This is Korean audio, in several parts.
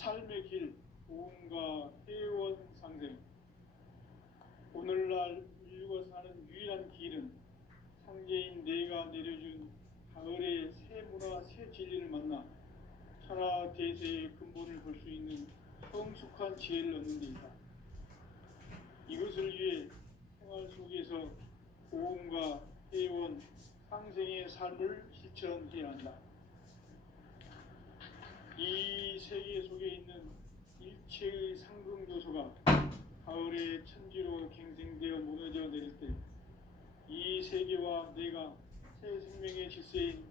삶의 길, 보험과 회원 상생. 오늘날 인류가 사는 유일한 길은 상제인 내가 내려준 가을의 새 문화, 새 진리를 만나 천하 대세의 근본을 볼 수 있는 성숙한 지혜를 얻는 데이다. 이것을 위해 생활 속에서 보험과 회원, 상생의 삶을 실천해야 한다. 이 세계 속에 있는 일체의 상금 요소가 가을의 천지로 갱생되어 무너져 내릴 때 이 세계와 내가 새 생명의 질서인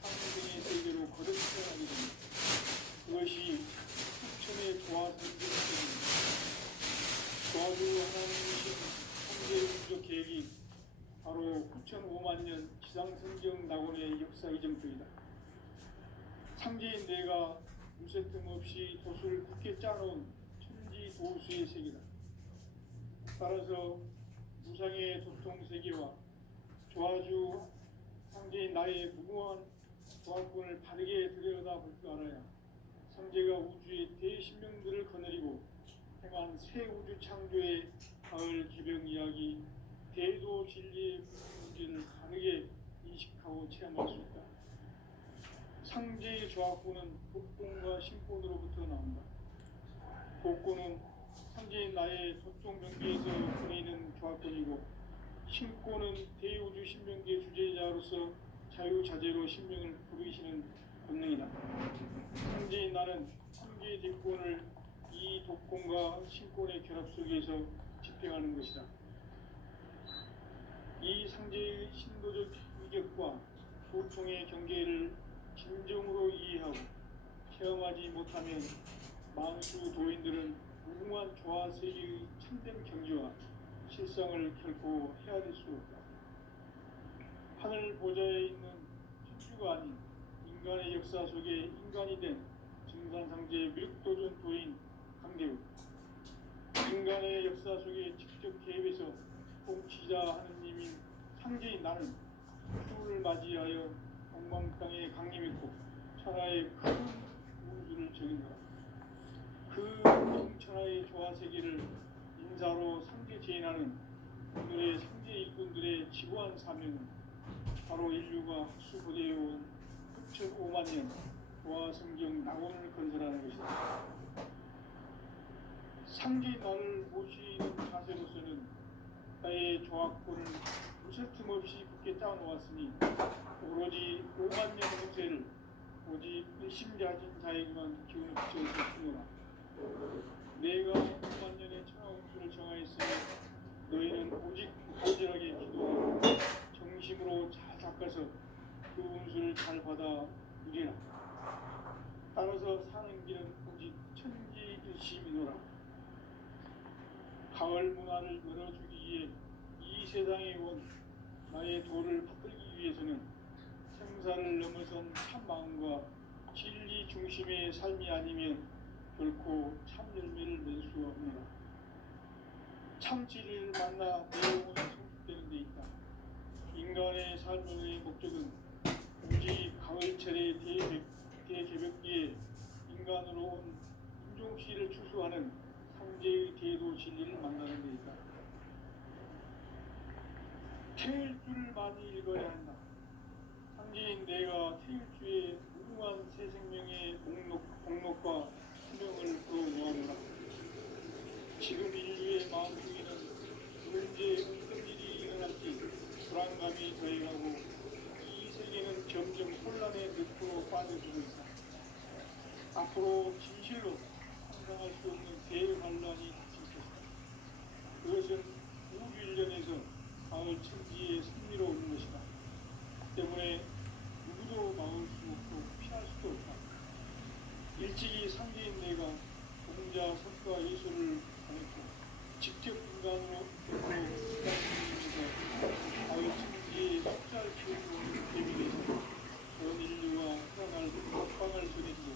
상생의 세계로 거듭 태어나게 됩니다. 그것이 수천의 조화성경입니다. 조화주 하나님이신 창조의 계획이 바로 9,500만 년 지상성경 낙원의 역사 이정표이다. 상제인 내가 무쇠 틈 없이 돛을 굳게 짜놓은 천지 도수의 세계다. 따라서 무상의 도통 세계와 조화주 상제인 나의 무궁한 조화권을 바르게 들여다볼 줄 알아야 상제가 우주의 대신명들을 거느리고 행한 새 우주 창조의 가을 개병 이야기, 대도 진리의 문제를 바르게 인식하고 체험할 수 있다. 상제의 조화권은 복권과 신권으로부터 나온다. 복권은 상제인 나의 도통 경계에서 보내는 조화권이고, 신권은 대우주 신명기의 주제자로서 자유자재로 신명을 부르시는 권능이다. 상제인 나는 상제의 대권을 이 독권과 신권의 결합 속에서 집행하는 것이다. 이 상제의 신도적 위격과 도통의 경계를 진정으로 이해하고 체험하지 못하면 만수 도인들은 무궁한 조화세계의 참된 경지와 실상을 결코 헤아릴 수 없다. 하늘 보좌에 있는 천주가 아닌 인간의 역사 속에 인간이 된 증산상제 밀도전 도인 강대우, 인간의 역사 속에 직접 개입해서 통치자 하느님인 상제인 나는 수를 맞이하여 동방땅에 강림했고 천하의 큰 우주를 적인다. 그 천하의 조화세계를 인사로 상제 제인하는 오늘의 상제 일꾼들의 지구한 사명은 바로 인류가 학수고대해온 9,500만 년 조화성경 낙원을 건설하는 것이다. 상제인 나를 모시는 자세로서는 나의 조화권을 무쇠 틈 없이 굳게 짜놓았으니 오로지 5만 년 문제를 오직 일심자진 자에게만 기운을 비춰서 주노라. 내가 5만 년의 천하운수를 정하였으니 너희는 오직 간절하게 기도하고 정심으로 잘 닦아서 그 운수를 잘 받아 누리라. 따라서 사는 길은 오직 천지일심이노라. 가을 문화를 열어주기 위해 이 세상에 온 나의 도를 받들기 위해서는 생사를 넘어선 참마음과 진리 중심의 삶이 아니면 결코 참 열매를 낼 수 없느라. 참 진리를 만나 내 영혼이 성숙되는 데 있다. 인간의 삶의 목적은 오직 가을철의 대개벽기에 인간으로 온 인종씨를 추수하는 상제의 대도 진리를 만나는 데 있다. 태일주를 많이 읽어야 한다. 상제인 내가 태일주의 무궁한 새 생명의 목록과 수명을 풀어놓아보라. 지금 인류의 마음속에는 언제 어떤 일이 일어날지 불안감이 더해가고 이 세계는 점점 혼란의 늪으로 빠져들고 있다. 앞으로 진실로 상상할 수 없는 대환란이 닥칠 것이다. 그것은 우주 일련에서 가을 천지의 승리로운 것이다. 때문에 누구도 막을 수 없고 피할 수도 없다. 일찍이 상제인 내가 공자, 석가, 예술을 가르쳐 직접 인간으로 인간으로서 가을 천지의 숫자를 키워주는 대비돼서 전 인류와 태어날 먹방을 전해주고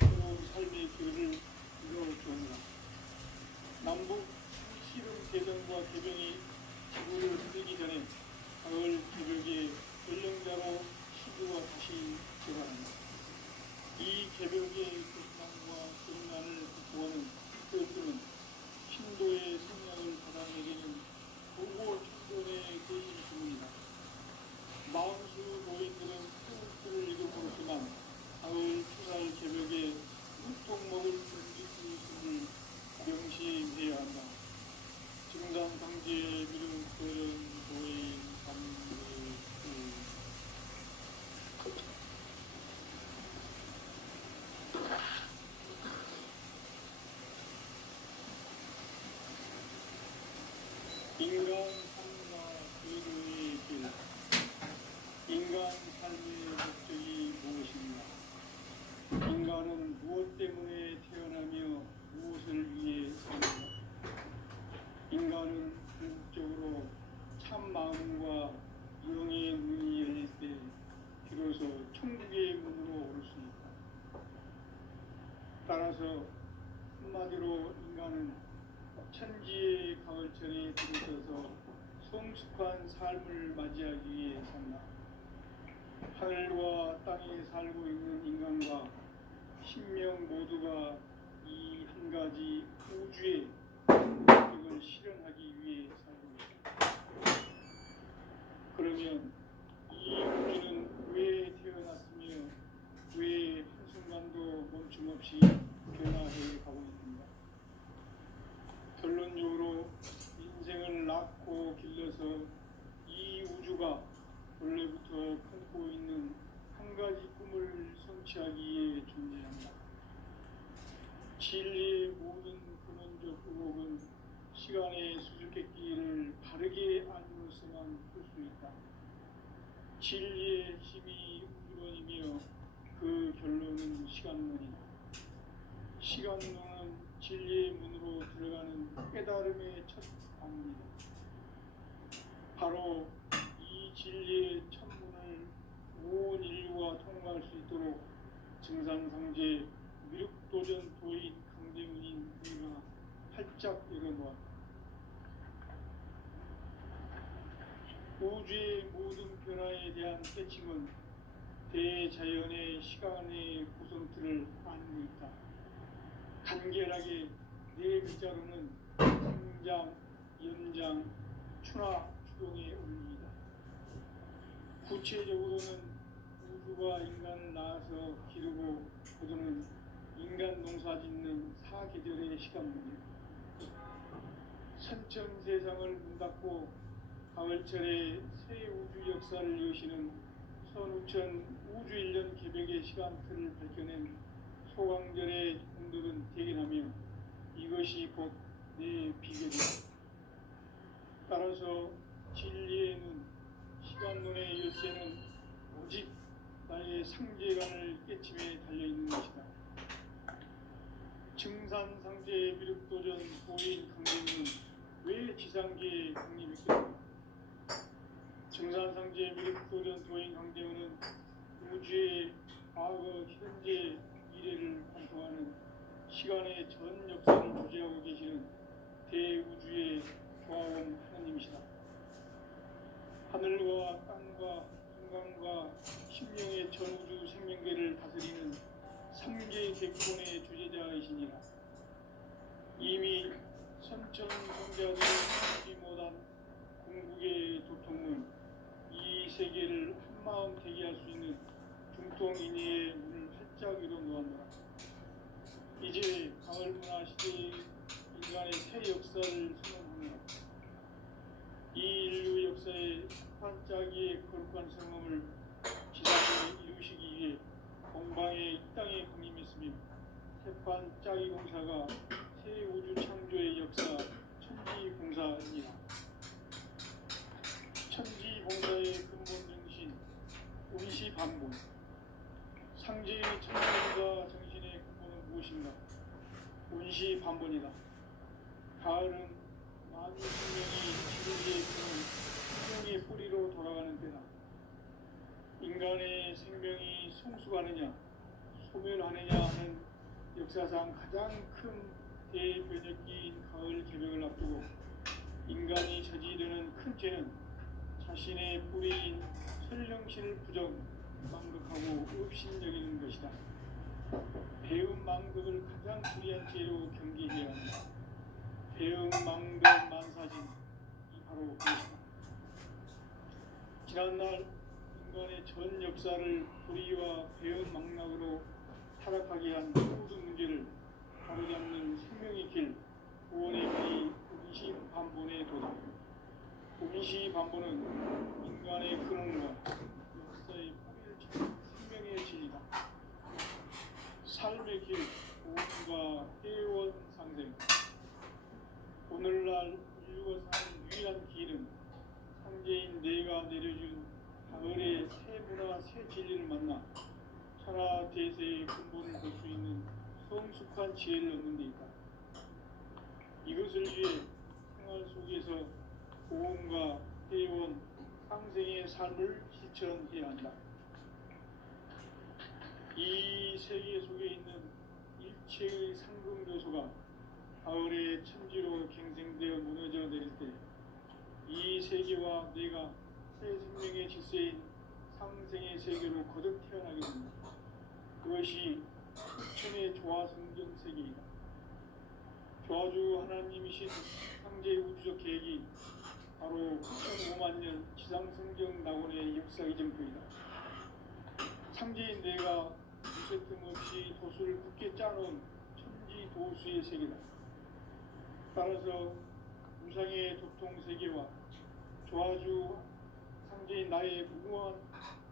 새로운 삶의 길을 이루어주었노라. 남북 실험 대전과 개병이 지구를 흔들기 전에 가을 개벽의 전령자로 시구가 다시 들어간다. 이 개벽의 고통과 고난을 인간 삶과 의료의 길. 인간 삶의 목적이 무엇인가? 인간은 무엇 때문에 태어나며 무엇을 위해 사는가? 인간은 궁극적으로 참 마음과 영의 문이 열릴 때 비로소 천국의 문으로 오를 수 있다. 따라서 한마디로 인간은 천지의 가을철에 들어서서 성숙한 삶을 맞이하기 위해 산다. 하늘과 땅에 살고 있는 인간과 신명 모두가 이 한 가지 우주의 목적을 실현하기 위해 살고 있다. 그러면 이 우주는 왜 태어났으며 왜 한순간도 멈춤없이 변화해 가고 있는가? 결론적으로 인생을 낳고 길러서 이 우주가 원래부터 품고 있는 한 가지 꿈을 성취하기 위해 존재한다. 진리의 모든 근원적 의혹은 시간의 수수께끼를 바르게 알므로서만 풀 수 있다. 진리의 힘이 우주론이며 그 결론은 시간론이다. 시간론은 진리의 문으로 들어가는 깨달음의 첫 방문이다. 바로 이 진리의 천문을 온 인류가 통과할 수 있도록 증산상제 미륵도전 도인 강대문인 우리가 활짝 열어놓았다. 우주의 모든 변화에 대한 깨침은 대자연의 시간의 구성틀을 안고 있다. 간결하게 네 글자로는 성장, 연장, 추나 추동의 원리이다. 구체적으로는 우주가 인간을 낳아서 기르고 거두는 인간 농사짓는 사계절의 시간문이다. 선천세상을 문 닫고 가을철에 새 우주 역사를 여시는 선우천 우주일년 개벽의 시간틀을 밝혀낸 소강절의 공덕은 대견하며 이것이 곧 내 비결이다. 따라서 진리의 눈, 시간론의 열쇠는 오직 나의 상제관을 깨침에 달려있는 것이다. 증산상제 미륵도전 도인 강대문은 왜 지상계에 강림했겠는가? 증산상제 미륵도전 도인 강대문은 우주의 과거, 현재, 미래를 관통하는 시간의 전 역사를 주재하고 계시는 대우주의 조화원 하나님이시다. 하늘과 땅과 인간과 심령의 전우주 생명계를 다스리는 삼계 객본의 주제자이시니라. 이미 선천성자들이 참지 못한 궁극의 도통문, 이 세계를 한마음 되게 할 수 있는 중통인의의 문을 활짝 열어놓았노라. 이제 가을문화 시대의 인간의 새 역사를 선언하노라. 이 인류 역사의 반짝이의 거룩한 성험을 지상에 이루시기 위해 공방에 이 땅에 강림했으며 태반짜기 공사가 새 우주 창조의 역사 천지공사이니라. 천지공사의 근본 정신 운시반본. 상제의 천지공사 정신의 근본은 무엇인가? 운시반본이다. 가을은 만유 생명이 지구지에 있는 생명의 뿌리로 돌아가는 때다. 인간의 생명이 성숙하느냐 소멸하느냐 하는 역사상 가장 큰 대변혁기인 가을 개벽을 앞두고 인간이 저지르는 큰 죄는 자신의 뿌리인 설령신을 부정, 망극하고 업신여기는 것이다. 배움 망극을 가장 불의한 죄로 경계해야 한다. 배움 망극 만사진, 이 바로 그것이다. 지난날 인간의 전 역사를 불의와 배움 망락으로 타락하게 한 모든 문제를 바로잡는 생명의 길, 구원의 길이 운시반본의 도다. 운시반본은 인간의 근원과 역사의 뿌리를 찾는 생명의 진리다. 삶의 길, 구원과 회원 상생. 오늘날 인류가 사는 유일한 풍부한 지혜를 얻는 데 있다. 이것을 위해 생활 속에서 고음과 회원, 상생의 삶을 실천해야 한다. 이 세계 속에 있는 일체의 상금 요소가 가을의 천지로 갱생되어 무너져 내릴 때 이 세계와 내가 새 생명의 질서인 상생의 세계로 거듭 태어나게 됩니다. 그것이 천의 조화성경 세계이다. 조화주 하나님이신 창제 우주적 계획이 바로 9,5만 년 지상성경 낙원의 역사 이전부이다. 창제인 내가 무쇠뜸 없이 도수를 굳게 짜놓은 천지 도수의 세계다. 따라서 우상의 도통 세계와 조화주 상제인 나의 무궁한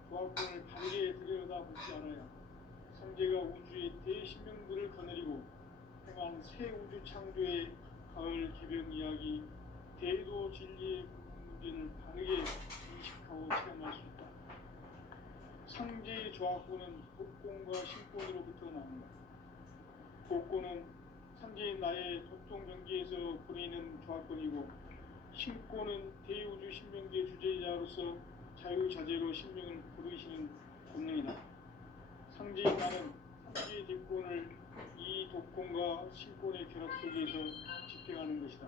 조화권을 바르게 들여다보지 않아야 상제가 우주의 대신명들을 거느리고 행한 새 우주 창조의 가을 개변 이야기, 대도 진리의 문제를 바르게 인식하고 체험할 수 있다. 상제의 조화권은 복권과 신권으로부터 나온다. 복권은 상제인 나의 도통 경계에서 부리는 조화권이고, 신권은 대우주 신명계 주제자로서 자유자재로 신명을 부르시는 본능이다. 상제인 나는 상제의 대권을 이 독권과 신권의 결합 속에서 집행하는 것이다.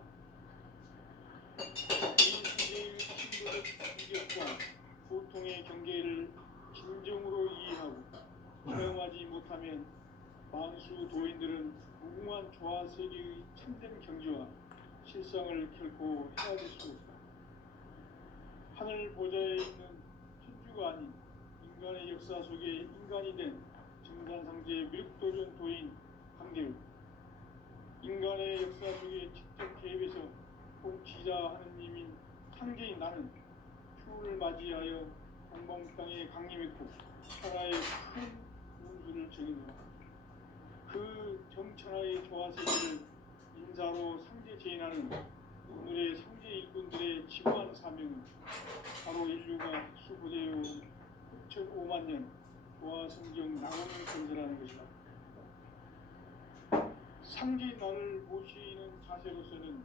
이 상제의 신도적 이격과 고통의 경계를 진정으로 이해하고 체험하지 못하면 만수 도인들은 무궁한 조화 세계의 참된 경지와 실상을 결코 헤아릴 수 없다. 하늘 보좌에 있는 천주가 아닌 인간의 역사 속에 인간이 된 정산상제 밀도전 도인 강대우, 인간의 역사 속에 직접 개입해서 통치자 하느님인 창제인 나는 추운을 맞이하여 동방 땅에 강림했고 천하의 큰 운수를 정의노라. 그 정천하의 조화세계를 인사로 상제 제인하는 오늘의 상제 일꾼들의 지구한 사명은 바로 인류가 수고되어 9,5만 년 조화성경 낙원을 건설하는 것이다. 상제인 나를 모시는 자세로서는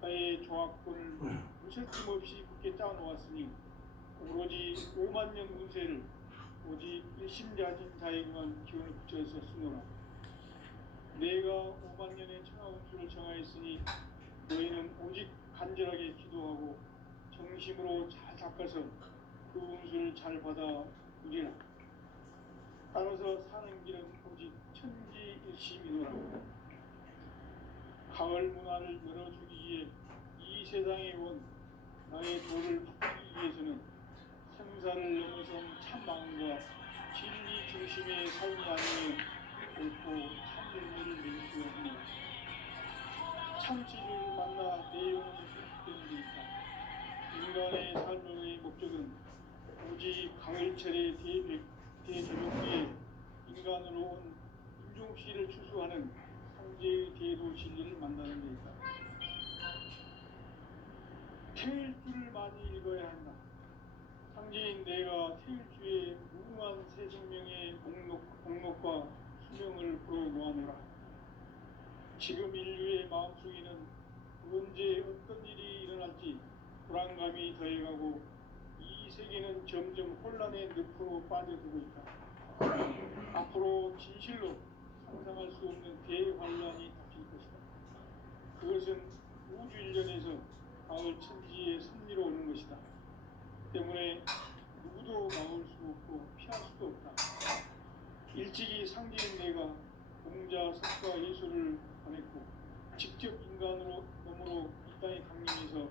나의 조화권을 무쇠뜸 없이 굳게 짜놓았으니 오로지 5만 년 운세를 오직 일심자진 자에게만 기운을 붙여서 쓰노라. 내가 5만 년의 천하 운수를 정하였으니 너희는 오직 간절하게 기도하고 정심으로 잘 닦아서 그 운수를 잘 받아 누리라. 따라서 사는 길은 오직 천지일심이노라. 가을 문화를 열어주기 위해 이 세상에 온 나의 도를 바꾸기 위해서는 생사를 넘어선 참마음과 진리 중심의 삶이 아니면 결코 참열매를 맺을 수 없는 참치를 만나 내 영혼이 회복되는 데 있다. 인간의 삶의 목적은 오직 가을철의 대개벽기에 인간으로 온 인종씨를 추수하는 상제의 대도 진리를 만나는 데 있다. 태일주를 많이 읽어야 한다. 상제인 내가 태일주의 무궁한 새 생명의 목록과 수명을 풀어놓아노라. 지금 인류의 마음속에는 언제 어떤 일이 일어날지 불안감이 더해가고 이 세계는 점점 혼란의 늪으로 빠져들고 있다. 앞으로 진실로 상상할 수 없는 대환란이 닥칠 것이다. 그것은 우주 일련에서 가을 천지의 섭리로 오는 것이다. 때문에 누구도 막을 수 없고 피할 수도 없다. 일찍이 상제인 내가 공자, 석과 예수를 보냈고 직접 인간으로 몸으로 이 땅에 강림해서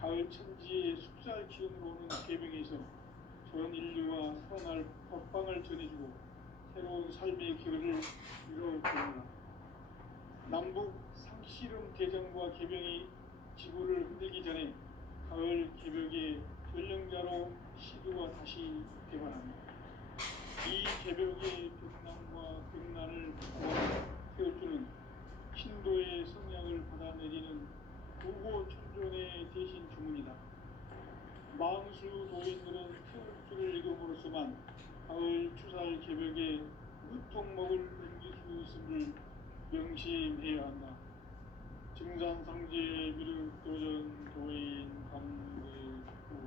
가을 천지의 숙살 기운으로 오는 계명에서 전 인류와 살아날 법방을 전해주고 새로운 삶의 기회를 이뤄보노라. 남북 상씨름 대전과 계명이 지구를 흔들기 전에 가을 개벽의 전령자로 시두가 다시 개발합니다. 이 개벽의 벽난과 벽난을 세워주는 신도의 성향을 받아내리는 구고 천존의 대신 주문이다. 망수 도인들은 태울주를 읽음으로써만 가을 추살 개벽에 으통먹을 넘길 수 있음을 명심해야 한다. 증산상제 미륵도전 도인 감대구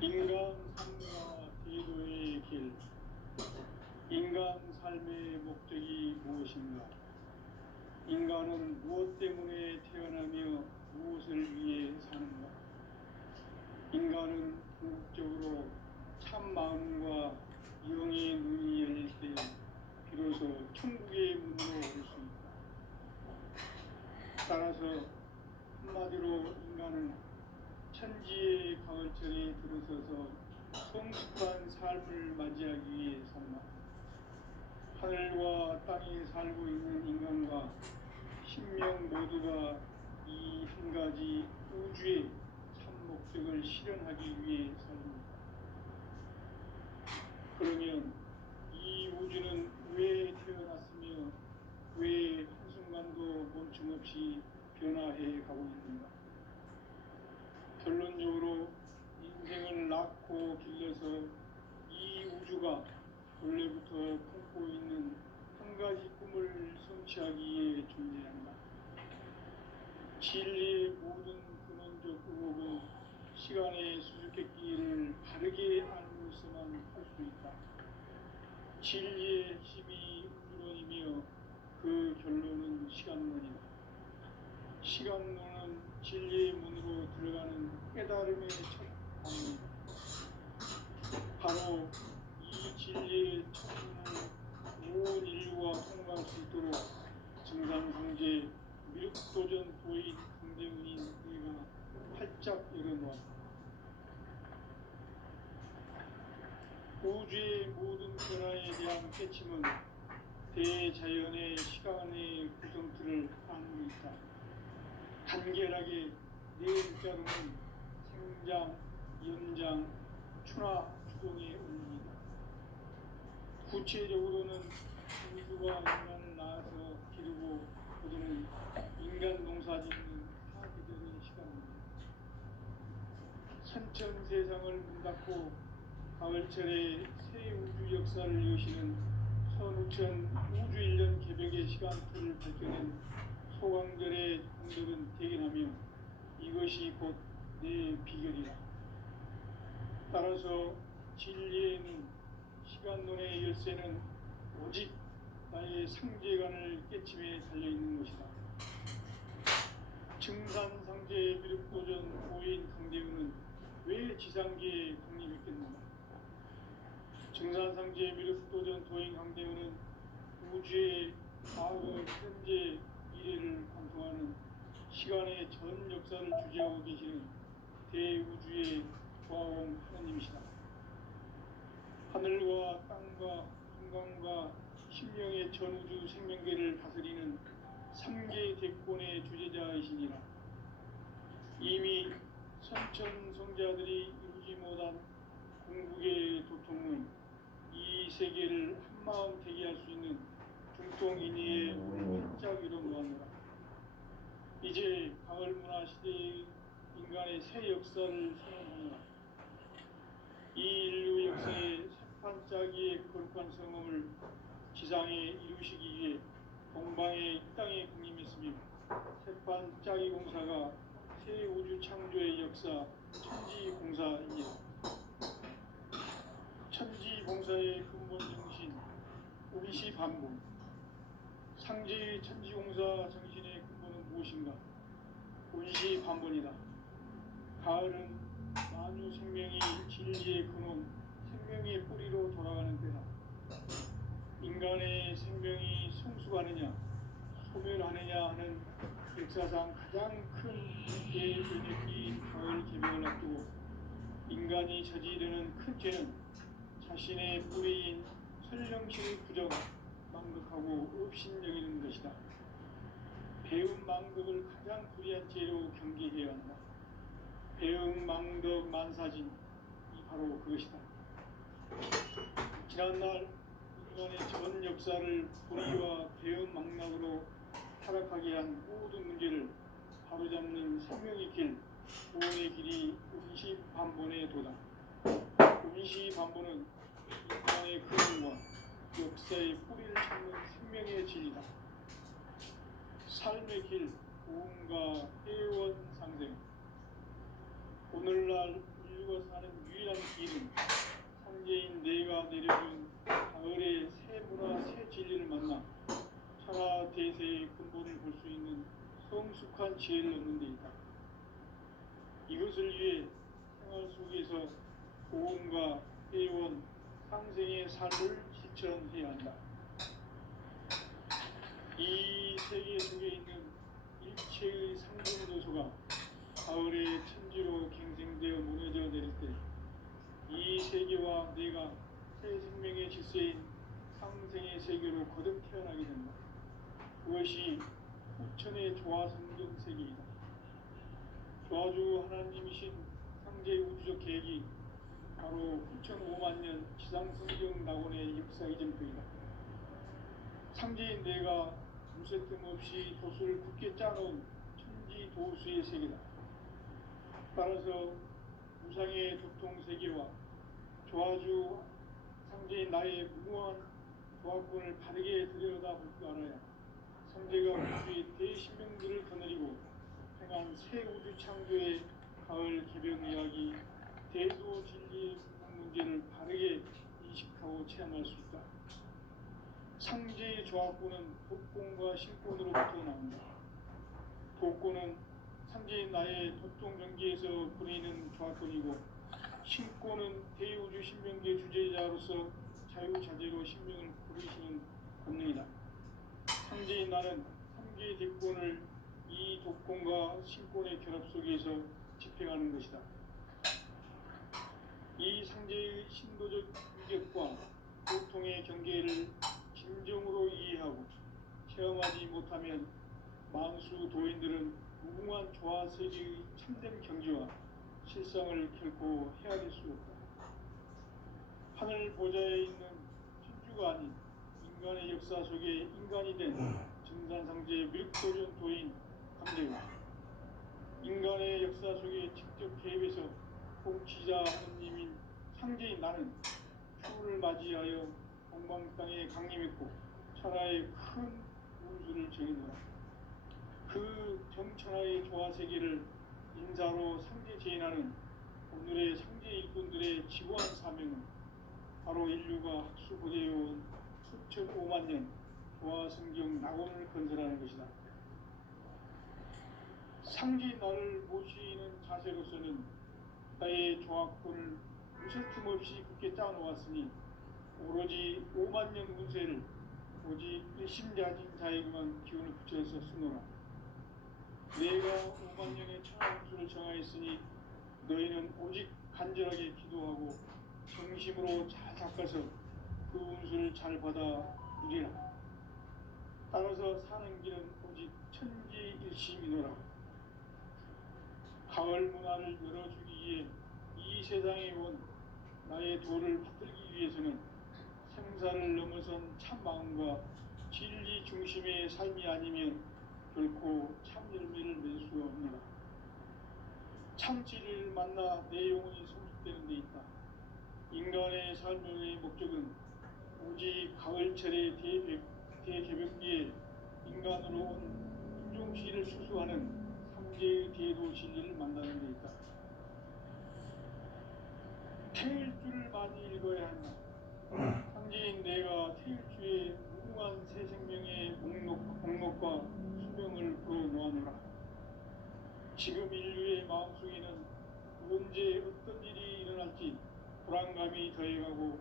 인간 삶과 제도의 길. 인간 삶의 목적이 무엇인가? 인간은 무엇 때문에 태어나며 무엇을 위해 사는가? 인간은 궁극적으로 참 마음과 영의 눈이 열릴 때 비로소 천국의 문으로 올 수 있다. 따라서 한마디로 인간은 천지의 가을철에 들어서서 성숙한 삶을 맞이하기 위해 산다. 하늘과 땅에 살고 있는 인간과 신명 모두가 이 한 가지 우주의 참 목적을 실현하기 위해 삽니다. 그러면 이 우주는 왜 태어났으며 왜 한순간도 멈춤없이 변화해 가고 있는가? 결론적으로 인생을 낳고 길러서 이 우주가 원래부터 품고 있는 한 가지 꿈을 성취하기 위해 존재한다. 진리의 모든 근원적 의혹은 시간의 수수께끼를 바르게 알고서만 할 수 있다. 진리의 핵심이 우주론이며 그 결론은 시간론이다. 시간론은 진리의 문으로 들어가는 깨달음의 첫 방문이다. 바로 이 진리의 첫문을 온 인류가 통과할 수 있도록 증산상제 미륵도전 도인 강대훈인 우리가 활짝 열어놓았다. 우주의 모든 변화에 대한 깨침은 대자연의 시간의 구성틀을 안고 있다. 간결하게 네 글자로는 생장, 연장, 추나 추동의 원리이다. 구체적으로는 우주가 인간을 낳아서 기르고 거두는 인간 농사짓는 사계절의 시간입니다. 선천세상을 문 닫고 가을철에 새 우주 역사를 여시는 선우천 우주일년 개벽의 시간틀을 밝혀낸 소강절의 공덕은 대견하며 이것이 곧 내 비결이다. 따라서 진리에는 시간론의 열쇠는 오직 나의 상제관을 깨침에 달려있는 것이다. 증산상제 미륵도전 도인 강대훈은 왜 지상계에 독립했겠는가? 증산상제 미륵도전 도인 강대훈은 우주의 과거, 현재, 미래를 관통하는 시간의 전 역사를 주재하고 계시는 대우주의 과공 하나님이시다. 하늘과 땅과 인간과 신명의 전우주 생명계를 다스리는 3계 대권의 주재자이시니라. 이미 선천성자들이 이루지 못한 궁극의 도통은 이 세계를 한마음 되게 할 수 있는 중통인의의 문을 활짝 열어놓았노라. 이제 가을문화 시대의 인간의 새 역사를 선언하노라. 이 인류 역사의 새판짜기의 거룩한 성험을 지상에 이루시기 위해 동방의 이 땅에 군림했으며 새판짜기 공사가 새 우주 창조의 역사 천지공사이며 천지공사의 근본 정신 운시반복. 상제의 천지공사 정신의 근본은 무엇인가? 운시반복이다. 가을은 만유 생명이 진리의 근원, 생명의 뿌리로 돌아가는 때다. 인간의 생명이 성숙하느냐, 소멸하느냐 하는 역사상 가장 큰 대변혁이 가을 개벽을 앞두고 인간이 저지르는 큰 죄는 자신의 뿌리인 설령실 부정, 망극하고 업신여기는 것이다. 배움 망극을 가장 불의한 죄로 경계해야 한다. 배움 망덕 만사진이 바로 그것이다. 지난날 인간의 전 역사를 불의와 배움 망락으로 타락하게 한 모든 문제를 바로잡는 생명의 길, 일시 반본에 도다. 일시 반본은 인간의 근원과 역사의 뿌리를 찾는 생명의 진리다. 삶의 길, 고음과 회원 상생. 오늘날 인류가 사는 유일한 길은 상제인 내가 내려준 가을의 새 문화 새 진리를 만나 천하 대세의 근본을 볼 수 있는 성숙한 지혜를 얻는 데 있다. 이것을 위해 생활 속에서 고음과 회원 상생의 삶을 실천해야 한다. 이 세계 속에 있는 일체의 상징 요소가 가을의 천지로 갱생되어 무너져 내릴 때 이 세계와 내가 새 생명의 질서인 상생의 세계로 거듭 태어나게 된다. 그것이 후천의 조화성경 세계이다. 조화주 하나님이신 상제 우주적 계획이 바로 후천 5만 년 지상성경 낙원의 역사 이전표이다. 상제인 내가 무쇠 틈 없이 도수를 굳게 짜놓은 천지 도수의 세계다. 따라서 우상의 도통 세계와 조화주 상제인 나의 무모한 조화권을 바르게 들여다볼 줄 알아야 상제가 우주의 대신명들을 거느리고 행한 새 우주 창조의 가을 개변 이야기 대도 진리의 문제를 바르게 인식하고 체험할 수 있다. 상제의 조화권은 독권과 신권으로부터 나온다. 독권은 상제인 나의 도통 경계에서 보내는 조화권이고 신권은 대우주 신명계 주제자로서 자유자재로 신명을 부르시는 권능이다. 상제인 나는 3개의 대권을 이 독권과 신권의 결합 속에서 집행하는 것이다. 이 상제의 신도적 위격과 고통의 경계를 진정으로 이해하고 체험하지 못하면 만수 도인들은 무궁한 조화세계의 참된 경지와 실상을 결코 헤아릴 수 없다. 하늘 보좌에 있는 천주가 아닌 인간의 역사 속에 인간이 된 정산상제의 밀도전 도인 감대와 인간의 역사 속에 직접 개입해서 공치자 하느님인 상제인 나는 추를 맞이하여 동방땅에 강림했고 천하의 큰 운수를 정해놓아 그 정천하의 조화세계를 인사로 상제 제인하는 오늘의 상제 일꾼들의 지고한 사명은 바로 인류가 학수고대해온 수천 5만 년 조화성경 낙원을 건설하는 것이다. 상제 나를 모시는 자세로서는 나의 조화권을 무쇠 틈 없이 굳게 짜놓았으니 오로지 5만 년 운세를 오직 일심자진 자에게만 기운을 붙여서 쓰노라. 내가 5만 년의 천하 운수를 정하였으니 너희는 오직 간절하게 기도하고 정심으로 잘 닦아서 그 운수를 잘 받아 누리라. 따라서 사는 길은 오직 천지일심이노라. 가을 문화를 열어주기 위해 이 세상에 온 나의 도를 받들기 위해서는 생사를 넘어선 참 마음과 진리 중심의 삶이 아니면 결코 참 열매를 맺을 수가 없노라. 참 진리를 만나 내 영혼이 성숙되는 데 있다. 인간의 삶의 목적은 오직 가을철의 대개벽기에 인간으로 온 인종시를 추수하는 상제의 대도 진리를 만나는 데 있다. 태일주를 많이 읽어야 한다. 상제인 내가 태일주의 무궁한 새 생명의 목록과 수명을 불어놓아노라. 지금 인류의 마음속에는 언제 어떤 일이 일어날지 불안감이 더해가고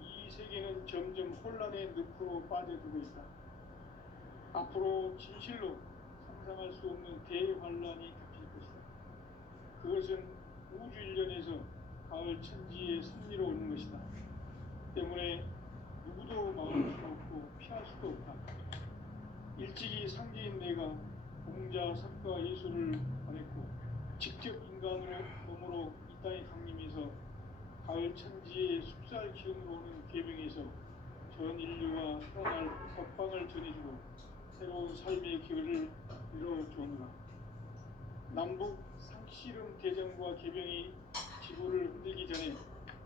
이 세계는 점점 혼란의 늪으로 빠져들고 있다. 앞으로 진실로 상상할 수 없는 대환란이 닥칠 것이다. 그것은 우주 일련에서 가을 천지의 섭리로 오는 것이다. 때문에 누구도 막을 수 없고 피할 수도 없다. 일찍이 상제인 내가 공자, 석가, 예수를 보냈고 직접 인간으로 몸으로 이 땅에 강림해서 가을 천지의 숙살 기운으로 오는 계명에서 전 인류와 태어날 법방을 전해주고 새로운 삶의 기회를 이뤄주었노라. 남북 상씨름 대전과 계병이 지구를 흔들기 전에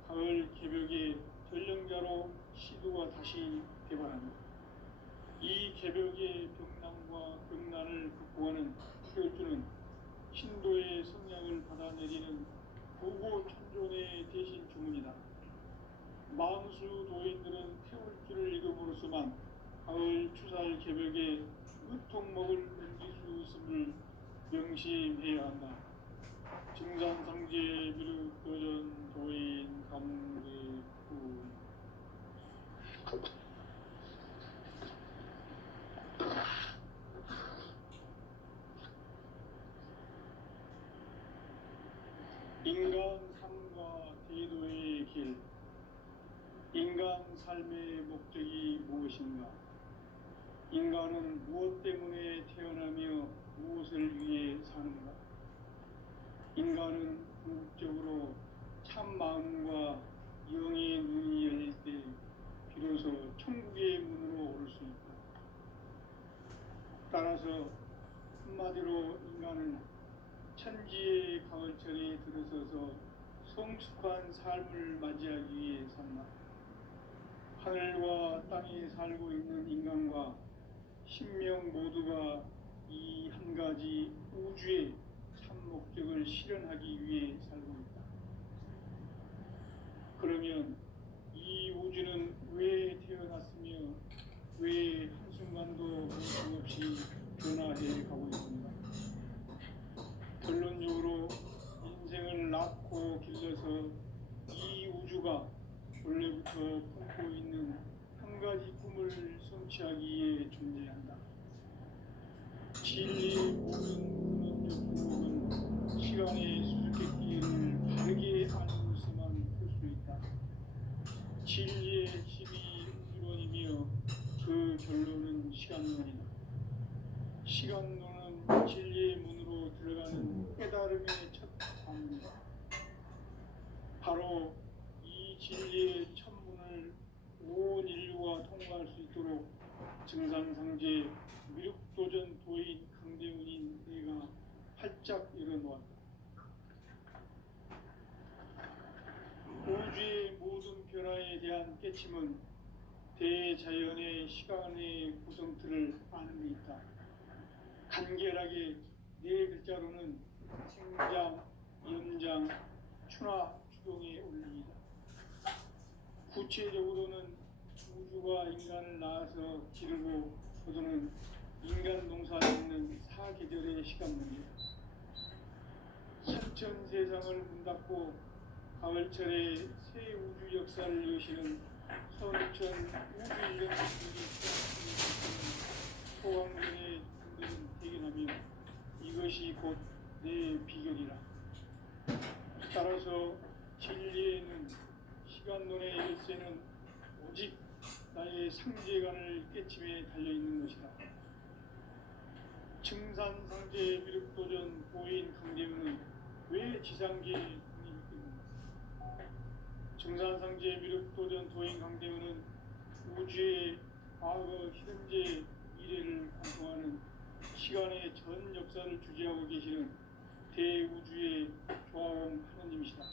가을 개벽의 전령자로 시도가 다시 되발합니다. 이 개벽의 벽난과 벽난을 극복하는 태울주는 신도의 성량을 받아내리는 구고 천존의 대신 주문이다. 망수 도인들은 태울주를 읽음으로써만 가을 추살 개벽에 으통먹을 넘길 수 있음을 명심해야 한다. 증산상제 미륵도전 도인 감대구 인간 삶과 대도의 길. 인간 삶의 목적이 무엇인가? 인간은 무엇 때문에 태어나며 무엇을 위해 사는가? 인간은 궁극적으로 참 마음과 영의 눈이 열릴 때 비로소 천국의 문으로 오를 수 있다. 따라서 한마디로 인간은 천지의 가을철에 들어서서 성숙한 삶을 맞이하기 위해 산다. 하늘과 땅에 살고 있는 인간과 신명 모두가 이 한 가지 우주의 참 목적을 실현하기 위해 살고 있다. 그러면 이 우주는 왜 태어났으며 왜 한순간도 멈춤없이 변화해 가고 있는가? 결론적으로 인생을 낳고 길러서 이 우주가 원래부터 품고 있는 한 가지 꿈을 성취하기 위해 존재한다. 진리의 모든 근원적 궁극은 시간의 수수께끼를 바르게 알고서만 풀 수 있다. 진리의 핵심이 우주론이며 그 결론은 시간론이다. 시간론은 진리의 문으로 들어가는 깨달음의 첫 관문이다. 바로 이 진리의 첫 문을 온 인류가 통과할 수 있도록 증산상제 미륵도전 도인 강대훈인 내가 활짝 열어놓았다. 우주의 모든 변화에 대한 깨침은 대자연의 시간의 구성틀을 아는 데 있다. 간결하게 네 글자로는 생장, 연장, 추나 추동의 원리이다. 구체적으로는 우주가 인간을 낳아서 기르고 거두는 인간 농사에 있는 사계절의 시간문이다. 산천 세상을 문닫고 가을철에 새 우주 역사를 여시는 선천 우주일령 소강전의 분들은 대견하며 이것이 곧 내 비결이라. 따라서 진리에는 시간론의 열쇠는 오직 나의 상제관을 깨침에 달려있는 것이다. 증산상제 미륵도전 보인 강대문은 왜 지상계의 군이기 때문인가? 증산상제 미륵도전 도인 강대문은 우주의 과거, 현재, 미래를 관통하는 시간의 전 역사를 주재하고 계시는 대우주의 조화원 하느님이시다.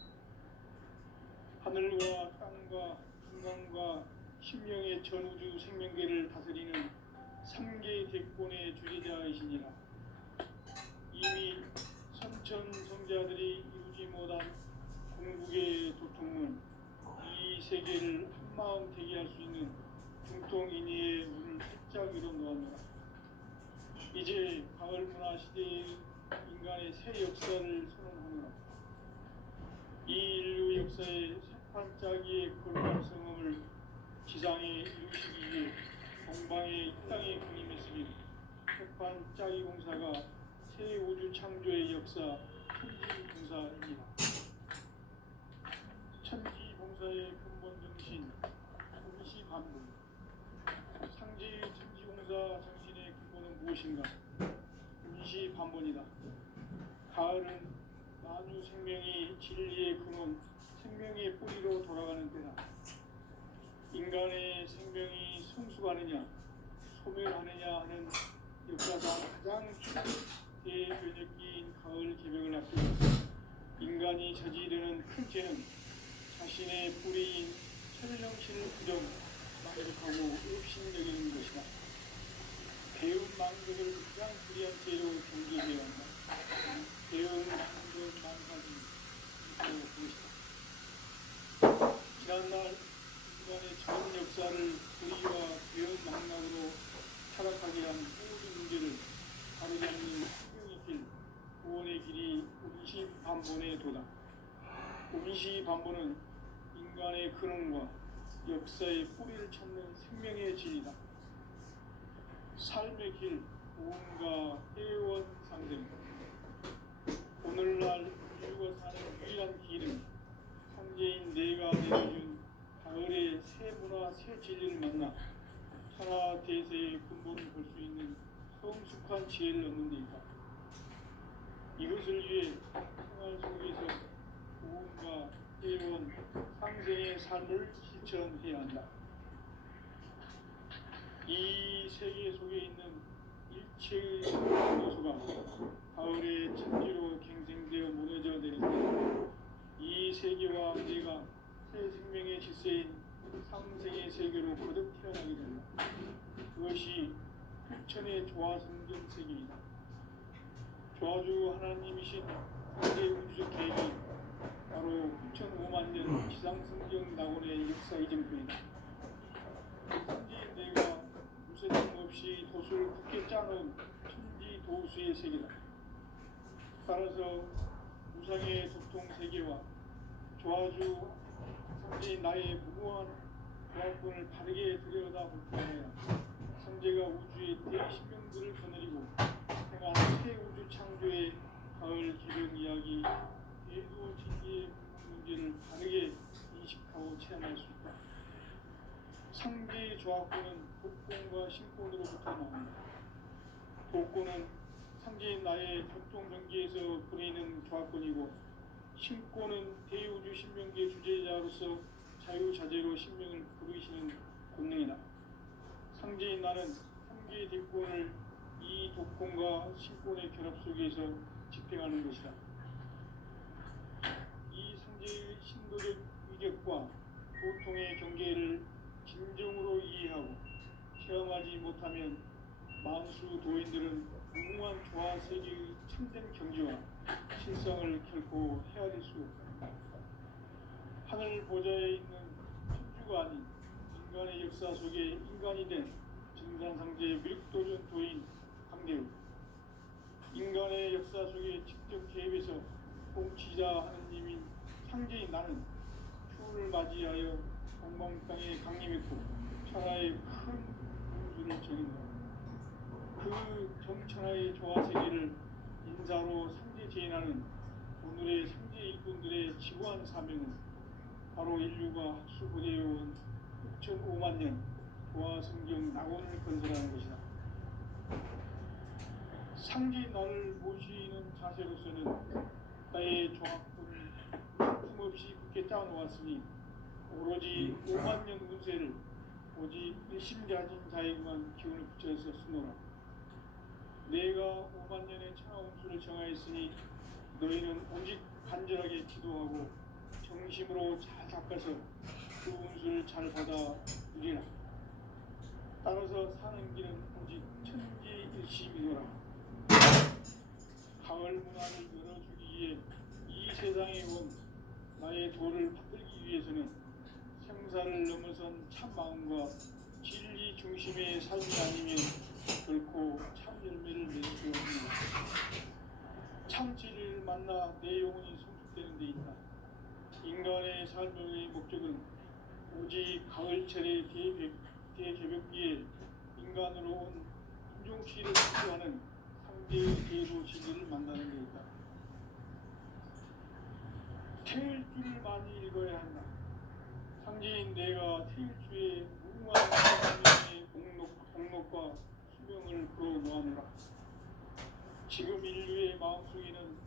하늘과 땅과 인간과 신명의 전우주 생명계를 다스리는 3개 대권의 주재자이시니라. 이미 선천 성자들이 이루지 못한 궁극의 도통은 이 세계를 한마음 되게 할 수 있는 중통인의의 문을 활짝 열어놓았노라. 이제 가을 문화 시대의 인간의 새 역사를 선언하노라. 이 인류 역사의 새판짜기의 거룩한 성험을 지상에 이루시기 위해 동방의 이 땅에 군임했으니 새판짜기 공사가 새 우주 창조의 역사 천지봉사입니다. 천지봉사의 근본 정신 동시반복. 상제의 천지공사 정신의 기본은 무엇인가? 동시반복이다. 가을은 만유 생명이 진리의 근원, 생명의 뿌리로 돌아가는 때다. 인간의 생명이 성숙하느냐, 소멸하느냐 하는 역사상 가장 중요한 대변혁기인 가을 개벽을 앞두고 인간 인간이 저지르는 큰 죄는 자신의 불의인 천령신을 부정 만족하고 의심여기는 것이다. 배운 만급을 가장 불의한 죄로 경계되어야 한다. 배운 만급 만사진 것이다. 지난날 인간의 전 역사를 불의와 배운 망락으로 타락하게 한 모든 문제를 바로잡는 생명의 길, 구원의 길이 운시반본의 도다. 운시반본은 인간의 근원과 역사의 뿌리를 찾는 생명의 진이다. 삶의 길, 무언가 해원 상생. 오늘날 인류가 사는 유일한 길은 상제인 내가 내려준 가을의 새 문화, 새 진리를 만나 천하 대세의 근본을 볼 수 있는 성숙한 지혜를 얻는 데 있다. 이것을 위해 생활 속에서 무언가 해원 상생의 삶을 실천해야 한다. 이 세계 속에 있는 일체의 요소가 가을의 천지로 갱생되어 무너져 내릴 때 이 세계와 내가 새 생명의 질서인 상생의 세계로 거듭 태어나게 된다. 그것이 흑천의 조화성경 세계이다. 조화주 하나님이신 세계 우주적 계획이 바로 9,5만 년 지상성경 낙원의 역사 이전편이다. 천지인 내가 무쇠등 없이 도수를 굳게 짜놓은 천지 도수의 세계다. 따라서 우상의 도통 세계와 조화주 성제인 나의 무모한 조합권을 바르게 들여다볼 때에 성제가 우주의 대신명들을 거느리고 행한 새 우주 창조의 가을 기름 이야기, 대도 진리의 문제를 바르게 인식하고 체험할 수 있다. 상제의 조합권은 복권과 신권으로부터 나온다. 복권은 상제인 나의 전통정기에서 부리는 조합권이고 신권은 대우주 신명기의 주제자로서 자유자재로 신명을 부르시는 권능이다. 상제인 나는 상제의 대권을 이 독권과 신권의 결합 속에서 집행하는 것이다. 이 상제의 신도적 위력과 보통의 경계를 진정으로 이해하고 체험하지 못하면 만수 도인들은 무궁한 조화세계의 참된 경지와 실성을 결코 헤아릴 수 없다. 하늘 보좌에 있는 천주가 아닌 인간의 역사 속에 인간이 된 증산상제의 밀도전 도인 강대우. 인간의 역사 속에 직접 개입해서 통치자 하느님인 상제인 나는 추운을 맞이하여 동방땅에 강림했고 천하의 큰 공주를 전인다. 그 정천하의 조화세계를 인사로 상제제인하는 오늘의 상제 일꾼들의 지구한 사명은 바로 인류가 학수고대해온 6,5만 년 조화성경 낙원을 건설하는 것이다. 상제인 나를 모시는 자세로서는 나의 조합권을 틈없이 굳게 짜놓았으니 오로지 5만 년 운세를 오직 일심가진 자에게만 기운을 붙여서 쓰노라. 내가 5만 년의 천하 운수를 정하였으니 너희는 오직 간절하게 기도하고 정심으로 잘 닦아서 그 운수를 잘 받아 누리라. 따라서 사는 길은 오직 천지일심이노라. 가을 문화를 열어주기 위해 이 세상에 온 나의 도를 받들기 위해서는 생사를 넘어선 참 마음과 진리 중심의 삶이 아니면 결코 참 열매를 낼 수 없습니다. 참 진리를 만나 내 영혼이 성숙되는 데 있다. 인간의 삶의 목적은 오직 가을철의 대개벽기에 인간으로 온 품종씨를 추구하는 상대의 대도 진리를 만나는 데 있다. 태일주를 많이 읽어야 한다. 상제인 내가 태일주의 무궁한 생명의 공록과 수명을 불어놓아노라. 지금 인류의 마음속에는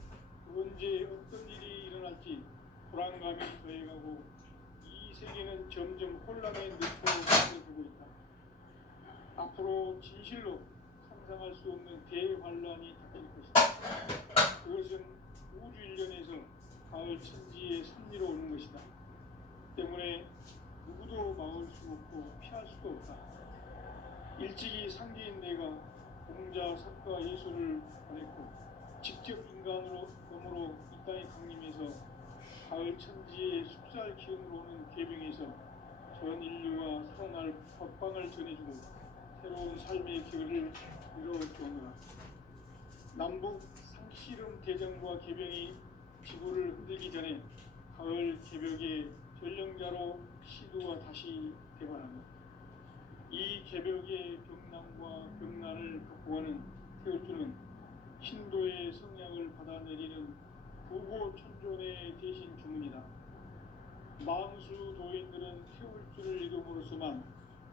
언제 어떤 일이 일어날지 불안감이 더해가고 이 세계는 점점 혼란의 늪으로 빠져들고 있다. 앞으로 진실로 상상할 수 없는 대환란이 닥칠 것이다. 그것은 우주 일련에서 가을 것이다. 때문에 누구도 막을 수 없고 피할 수도 없다. 일찍이 상계인 내가 공자, 석가, 예술을 보냈고 직접 인간으로 몸으로 이 땅에 강림해서 가을 천지의 숲살 기운으로 오는 계병에서 전 인류와 살아날 법방을 전해주고 새로운 삶의 기회를 이뤄주었노라. 남북 상씨름 대전과 계병이 지구를 흔들기 전에 가을 개벽의 전령자로 시도가 다시 되관한다. 이 개벽의 병난과 병난을 극복하는 태울주는 신도의 성량을 받아내리는 부고천존의 대신 주문이다. 망수 도인들은 태울주를 이름으로서만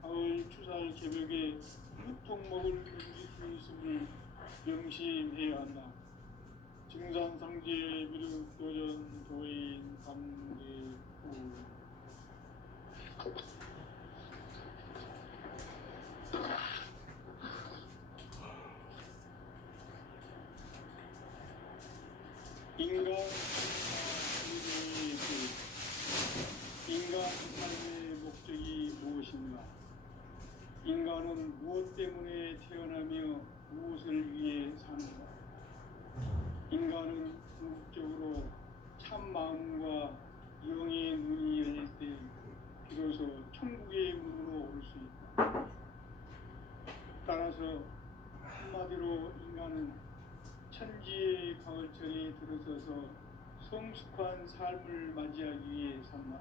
가을 추살 개벽의 유통목을 옮길 수 있음을 명심해야 한다. 증산상제 미륵도전 도인 감개후. 인간 삶의 목적이 무엇인가? 인간은 무엇 때문에 태어나며 무엇을 위해 사는가? 인간은 궁극적으로 참 마음과 영의 눈이 열릴 때 비로소 천국의 문으로 올 수 있다. 따라서 한마디로 인간은 천지의 가을철에 들어서서 성숙한 삶을 맞이하기 위해 산다.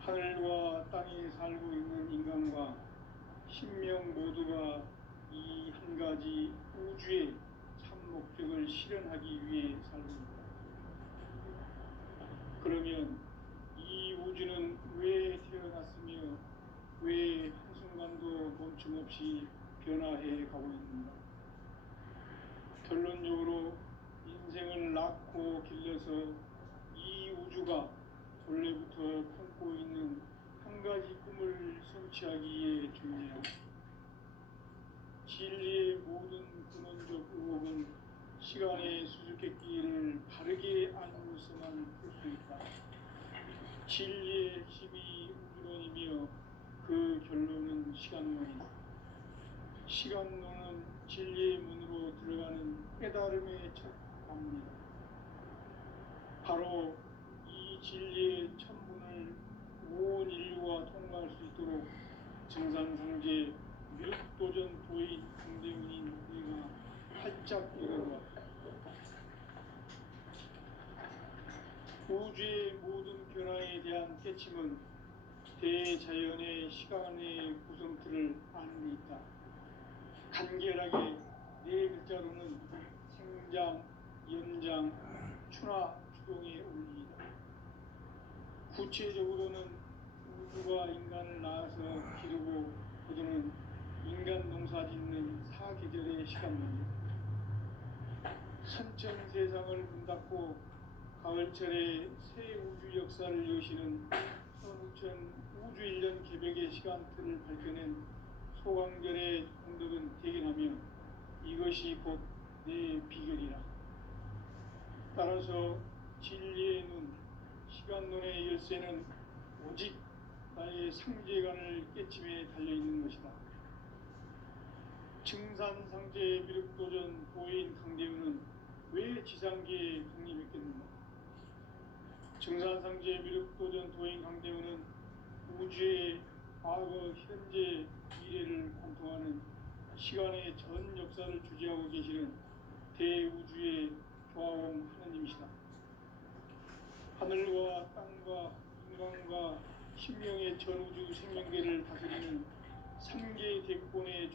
하늘과 땅에 살고 있는 인간과 신명 모두가 이 한 가지 우주의 참 목적을 실현하기 위해 살고 있다. 그러면 이 우주는 왜 태어났으며 왜 한순간도 멈춤없이 변화해 가고 있는가? 결론적으로 인생을 낳고 길러서 이 우주가 본래부터 품고 있는 한 가지 꿈을 성취하기에 존재한다. 진리의 모든 근원적 의혹은 시간의 수수께끼를 바르게 알므로서만 풀 수 있다. 진리의 핵심이 우주론이며 그 결론은 시간론이다. 시간론은 진리의 문으로 들어가는 깨달음의 첫 관문이다. 바로 이 진리의 첫 문을 온 인류가 통과할 수 있도록 증산상제 미륵도전 도인 강대훈인 우리가 활짝 열어놓았다. 우주의 모든 변화에 대한 깨침은 대자연의 시간의 구성틀을 아는 데 있다. 간결하게 네 글자로는 생장, 연장, 추나 추동의 원리이다. 구체적으로는 우주가 인간을 낳아서 기르고 거두는 인간 농사 짓는 사계절의 시간론이다. 선천 세상을 문 닫고 가을철에 새 우주 역사를 여시는 선우천 우주 1년 개벽의 시간틀을 밝혀낸 소강절의 공덕은 대견하며 이것이 곧 내 비결이라. 따라서 진리의 눈, 시간론의 열쇠는 오직 나의 상제관을 깨침에 달려있는 것이다. 증산상제 미륵도전 도인 강대훈은 왜 지상계에 강림했겠는가? 증산상제 미륵도전 도인 강대훈은 우주의 과거, 현재, 미래를 관통하는 시간의 전 역사를 주재하고 계시는 대우주의 교화원 하나님이시다. 하늘과 땅과 인간과 신명의 전우주 생명계를 다스리는 3개 대권의